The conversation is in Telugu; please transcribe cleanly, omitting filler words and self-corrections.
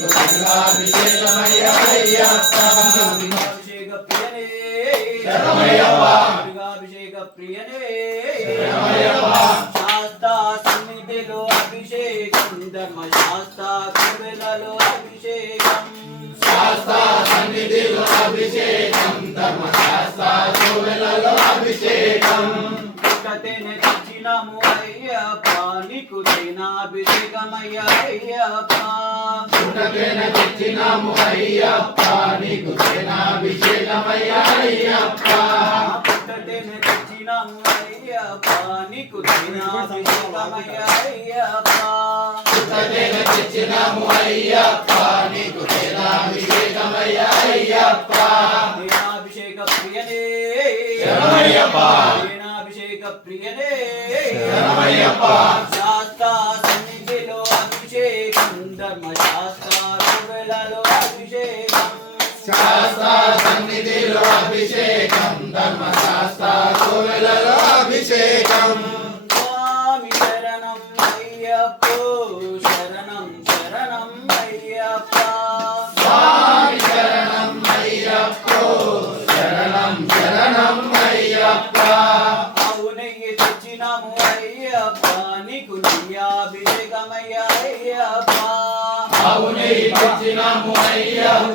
నీకు గంగాభిషేకమయ్యా అయ్యప్ప అభిషేక ప్రియనే శరణమయ్యప్ప అభిషేక ప్రియనే శరణమయ్యప్ప శాస్తా సన్నిధిలో అభిషేకం ధర్మశాస్త్ర కృపలలో అభిషేకం శాస్త్ర సన్నిధిలో అభిషేకం ధర్మశాస్త్ర కోవెలలో అభిషేకం పుట్టతేనే తెచ్చినాము అయ్యప్ప నీకు తేనాభిషేకమయ్యా అయ్యప్ప పుట్టతేనే తెచ్చినాము అయ్యప్ప నీకు తేనాభిషేకమయ్యా అయ్యప్ప పుట్టతేనే తెచ్చినాము అయ్యప్ప నీకు తేనాభిషేకమయ్యా అయ్యప్ప పుట్టతేనే తెచ్చినాము అయ్యప్ప నీకు తేనాభిషేకమయ్యా అయ్యప్ప తేనాభిషేక ప్రియనే శరణమయ్యప్ప తేనాభిషేక ప్రియనే శరణమయ్యప్ప శాస్త్ర సన్నిధిలో అభిషేకం ధర్మశాస్త్ర కృపలలో అభిషేకం శాస్త్ర సన్నిధిలో అభిషేకం ధర్మశాస్త్ర కోవెలలో అభిషేకం స్వామి శరణం అయ్యప్పో శరణం శరణం అయ్యప్ప స్వామి శరణం అయ్యప్పో శరణం శరణం అయ్యప్ప అవునయ్య తెచ్చినాము అయ్యప్ప నీకు నెయ్యాభిషేకమయ్యా అయ్యప్ప అవునై తెచ్చినాము అయ్యప్ప